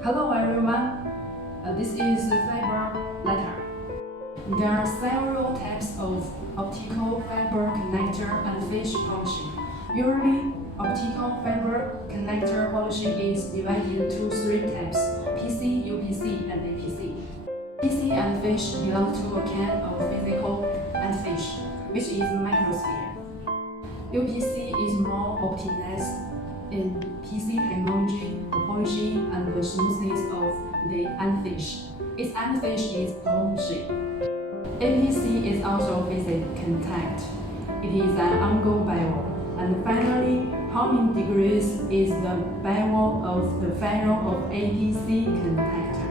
Hello everyone, this is fiber letter. There are several types of optical fiber connector and fish polishing. Usually, optical fiber connector polishing is divided into three types: PC, UPC, and APC. PC and fish belong to a kind of physical and fish, which is microsphere. UPC is more optimized in PC technology, the polishing and the smoothness of the endfish. Its endfish is dome shape. APC is also physical contact. It is an angle bevel. And finally, how many degrees is the bevel of the final of APC contactor?